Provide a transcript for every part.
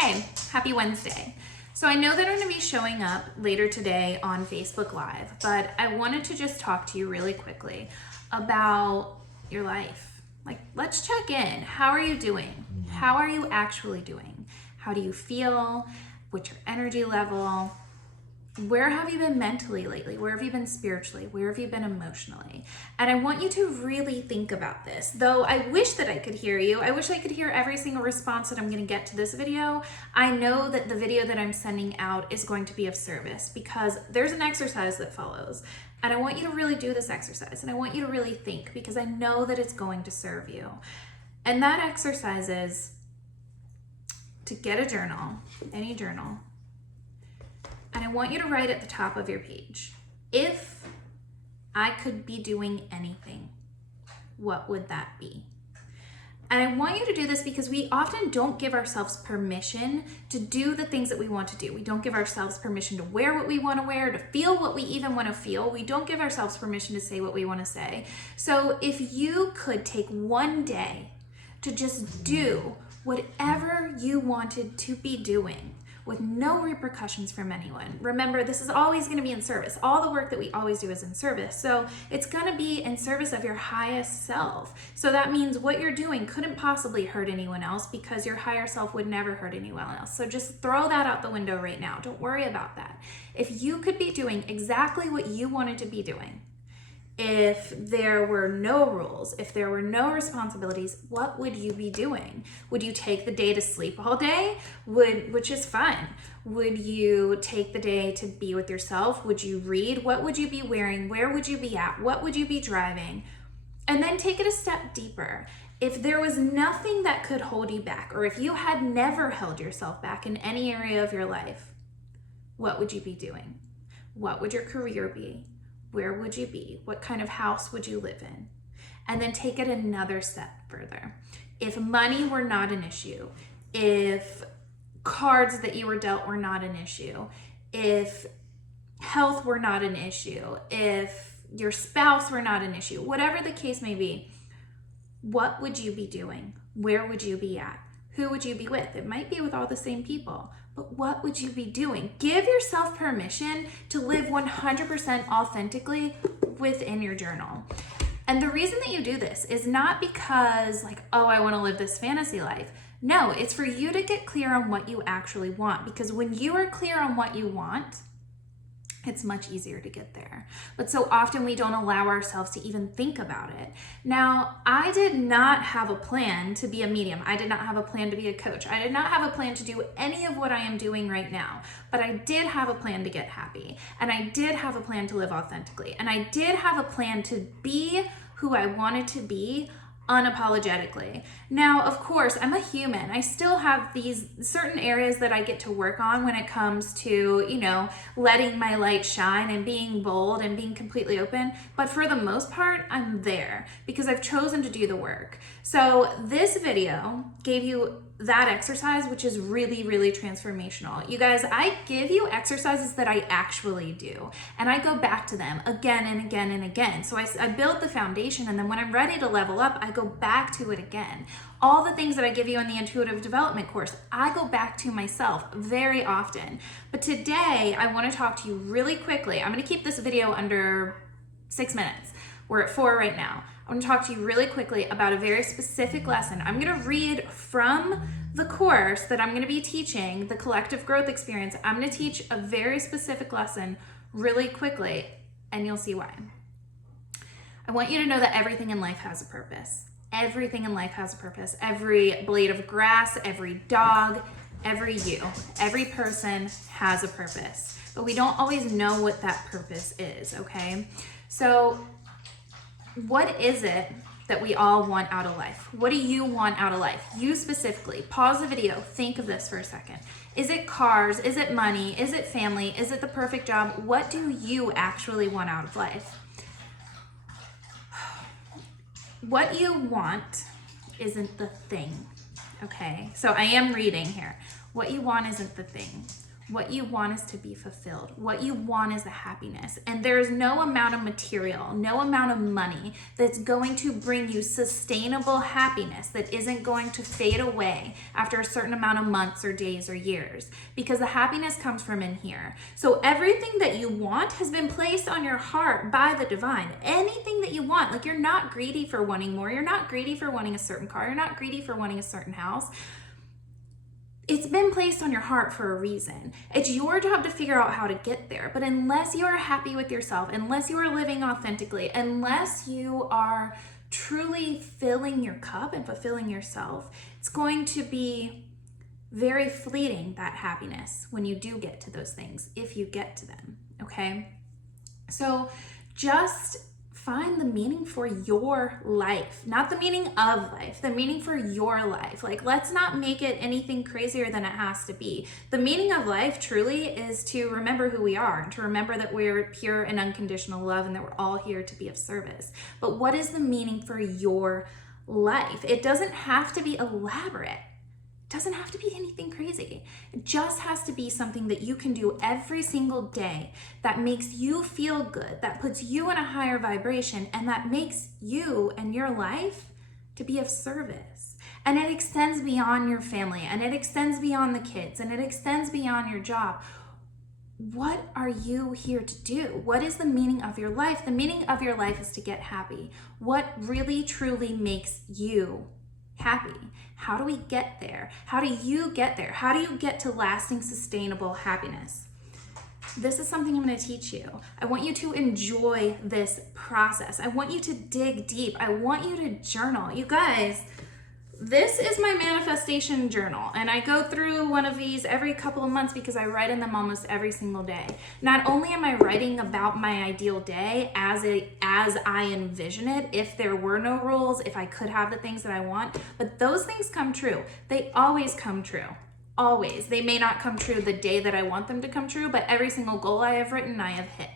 Hey, happy Wednesday. So I know that I'm going to be showing up later today on Facebook Live, but I wanted to just talk to you really quickly about your life. Like, let's check in. How are you doing? How are you actually doing? How do you feel? What's your energy level? Where have you been mentally lately? Where have you been spiritually? Where have you been emotionally? And I want you to really think about this. Though I wish that I could hear you. I wish I could hear every single response that I'm going to get to this video. I know that the video that I'm sending out is going to be of service because there's an exercise that follows. And I want you to really do this exercise. And I want you to really think because I know that it's going to serve you. And that exercise is to get a journal, any journal. And I want you to write at the top of your page, if I could be doing anything, what would that be? And I want you to do this because we often don't give ourselves permission to do the things that we want to do. We don't give ourselves permission to wear what we want to wear, to feel what we even want to feel. We don't give ourselves permission to say what we want to say. So if you could take one day to just do whatever you wanted to be doing, with no repercussions from anyone. Remember, this is always going to be in service. All the work that we always do is in service. So it's going to be in service of your highest self. So that means what you're doing couldn't possibly hurt anyone else because your higher self would never hurt anyone else. So just throw that out the window right now. Don't worry about that. If you could be doing exactly what you wanted to be doing, if there were no rules, if there were no responsibilities, what would you be doing? Would you take the day to sleep all day? Which is fun. Would you take the day to be with yourself? Would you read? What would you be wearing? Where would you be at? What would you be driving? And then take it a step deeper. If there was nothing that could hold you back, or if you had never held yourself back in any area of your life, what would you be doing? What would your career be? Where would you be? What kind of house would you live in? And then take it another step further. If money were not an issue, if cards that you were dealt were not an issue, if health were not an issue, if your spouse were not an issue, whatever the case may be, what would you be doing? Where would you be at? Who would you be with? It might be with all the same people, but what would you be doing? Give yourself permission to live 100% authentically within your journal. And the reason that you do this is not because like, oh, I want to live this fantasy life. No, it's for you to get clear on what you actually want, because when you are clear on what you want, it's much easier to get there. But so often we don't allow ourselves to even think about it. Now, I did not have a plan to be a medium. I did not have a plan to be a coach. I did not have a plan to do any of what I am doing right now. But I did have a plan to get happy. And I did have a plan to live authentically. And I did have a plan to be who I wanted to be unapologetically. Now, of course, I'm a human. I still have these certain areas that I get to work on when it comes to, letting my light shine and being bold and being completely open. But for the most part, I'm there because I've chosen to do the work. So this video gave you that exercise, which is really, really transformational. You guys, I give you exercises that I actually do, and I go back to them again and again and again. So I build the foundation, and then when I'm ready to level up, I go back to it again. All the things that I give you in the intuitive development course, I go back to myself very often. But today, I want to talk to you really quickly. I'm going to keep this video under 6 minutes. We're at 4 right now. I want to talk to you really quickly about a very specific lesson. I'm going to read from the course that I'm going to be teaching, the collective growth experience. I'm going to teach a very specific lesson really quickly, and you'll see why. I want you to know that everything in life has a purpose. Everything in life has a purpose. Every blade of grass, every dog, every you, every person has a purpose. But we don't always know what that purpose is, okay? So what is it that we all want out of life? What do you want out of life? You specifically. Pause the video. Think of this for a second. Is it cars? Is it money? Is it family? Is it the perfect job? What do you actually want out of life? What you want isn't the thing, okay? So I am reading here. What you want isn't the thing. What you want is to be fulfilled. What you want is a happiness. And there is no amount of material, no amount of money that's going to bring you sustainable happiness that isn't going to fade away after a certain amount of months or days or years, because the happiness comes from in here. So everything that you want has been placed on your heart by the divine. Anything that you want, like, you're not greedy for wanting more. You're not greedy for wanting a certain car. You're not greedy for wanting a certain house. It's been placed on your heart for a reason. It's your job to figure out how to get there. But unless you are happy with yourself, unless you are living authentically, unless you are truly filling your cup and fulfilling yourself, it's going to be very fleeting, that happiness, when you do get to those things, if you get to them, okay? So just find the meaning for your life, not the meaning of life, the meaning for your life. Like, let's not make it anything crazier than it has to be. The meaning of life truly is to remember who we are, and to remember that we're pure and unconditional love, and that we're all here to be of service. But what is the meaning for your life? It doesn't have to be elaborate. Doesn't have to be anything crazy. It just has to be something that you can do every single day that makes you feel good, that puts you in a higher vibration, and that makes you and your life to be of service. And it extends beyond your family, and it extends beyond the kids, and it extends beyond your job. What are you here to do? What is the meaning of your life? The meaning of your life is to get happy. What really truly makes you happy? How do we get there? How do you get there? How do you get to lasting, sustainable happiness? This is something I'm going to teach you. I want you to enjoy this process. I want you to dig deep. I want you to journal. You guys, this is my manifestation journal, and I go through one of these every couple of months because I write in them almost every single day. Not only am I writing about my ideal day as I envision it, if there were no rules, if I could have the things that I want, but those things come true. They always come true. Always. They may not come true the day that I want them to come true, but every single goal I have written, I have hit.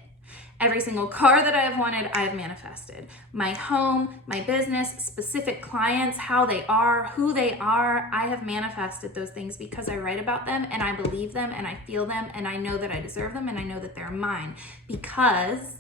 Every single car that I have wanted, I have manifested. My home, my business, specific clients, how they are, who they are, I have manifested those things because I write about them, and I believe them, and I feel them, and I know that I deserve them, and I know that they're mine, because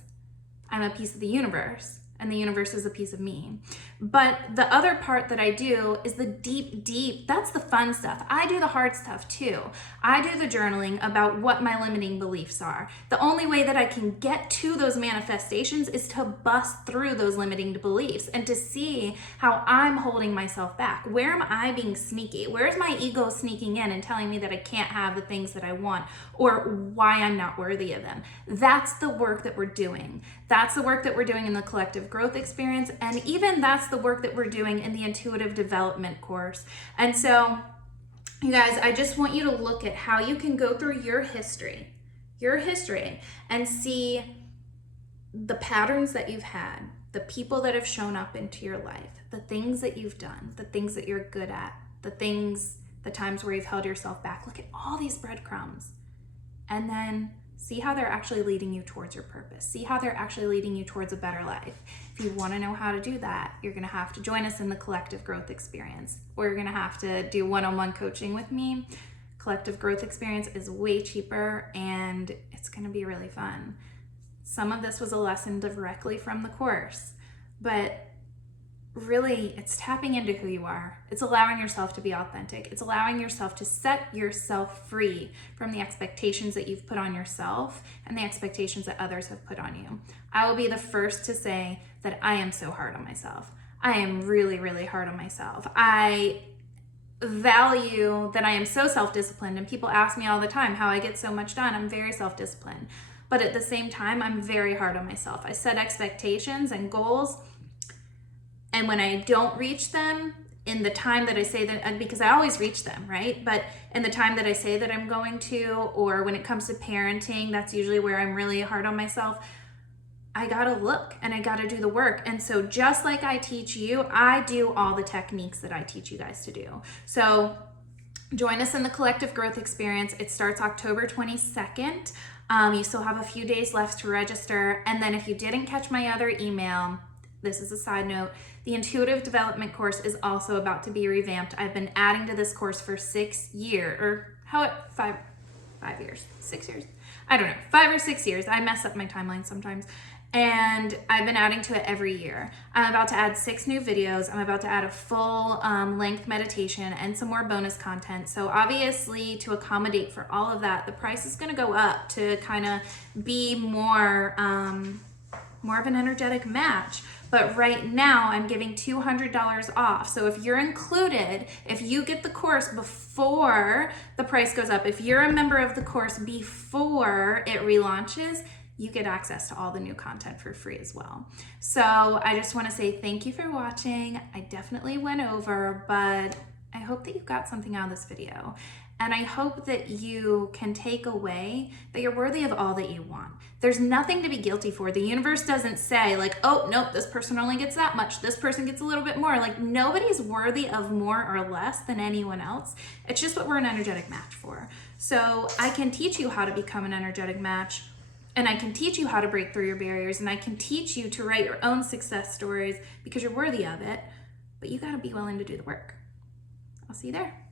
I'm a piece of the universe, and the universe is a piece of me. But the other part that I do is the deep, that's the fun stuff. I do the hard stuff too. I do the journaling about what my limiting beliefs are. The only way that I can get to those manifestations is to bust through those limiting beliefs and to see how I'm holding myself back. Where am I being sneaky? Where's my ego sneaking in and telling me that I can't have the things that I want, or why I'm not worthy of them? That's the work that we're doing. That's the work that we're doing in the collective growth experience, and even that's the work that we're doing in the intuitive development course. And so, you guys, I just want you to look at how you can go through your history, and see the patterns that you've had, the people that have shown up into your life, the things that you've done, the things that you're good at, the times where you've held yourself back. Look at all these breadcrumbs, and then see how they're actually leading you towards your purpose. See how they're actually leading you towards a better life. If you want to know how to do that, you're going to have to join us in the collective growth experience, or you're going to have to do one-on-one coaching with me. Collective growth experience is way cheaper, and it's going to be really fun. Some of this was a lesson directly from the course, but really, it's tapping into who you are. It's allowing yourself to be authentic. It's allowing yourself to set yourself free from the expectations that you've put on yourself and the expectations that others have put on you. I will be the first to say that I am so hard on myself. I am really, really hard on myself. I value that I am so self-disciplined, and people ask me all the time how I get so much done. I'm very self-disciplined, but at the same time, I'm very hard on myself. I set expectations and goals, and when I don't reach them in the time that I say that, because I always reach them, right? But in the time that I say that I'm going to, or when it comes to parenting, that's usually where I'm really hard on myself. I gotta look and I gotta do the work. And so just like I teach you, I do all the techniques that I teach you guys to do. So join us in the collective growth experience. It starts October 22nd. You still have a few days left to register. And then if you didn't catch my other email, this is a side note, the intuitive development course is also about to be revamped. I've been adding to this course for 6 years, or 5 5 years, 6 years, I don't know, 5 or 6 years. I mess up my timeline sometimes. And I've been adding to it every year. I'm about to add 6 new videos. I'm about to add a full length meditation and some more bonus content. So obviously, to accommodate for all of that, the price is gonna go up to kind of be more of an energetic match. But right now I'm giving $200 off. So if you're included, if you get the course before the price goes up, if you're a member of the course before it relaunches, you get access to all the new content for free as well. So I just want to say thank you for watching. I definitely went over, but I hope that you got something out of this video. And I hope that you can take away that you're worthy of all that you want. There's nothing to be guilty for. The universe doesn't say like, oh, nope, this person only gets that much. This person gets a little bit more. Like, nobody's worthy of more or less than anyone else. It's just what we're an energetic match for. So I can teach you how to become an energetic match, and I can teach you how to break through your barriers, and I can teach you to write your own success stories because you're worthy of it, but you gotta be willing to do the work. I'll see you there.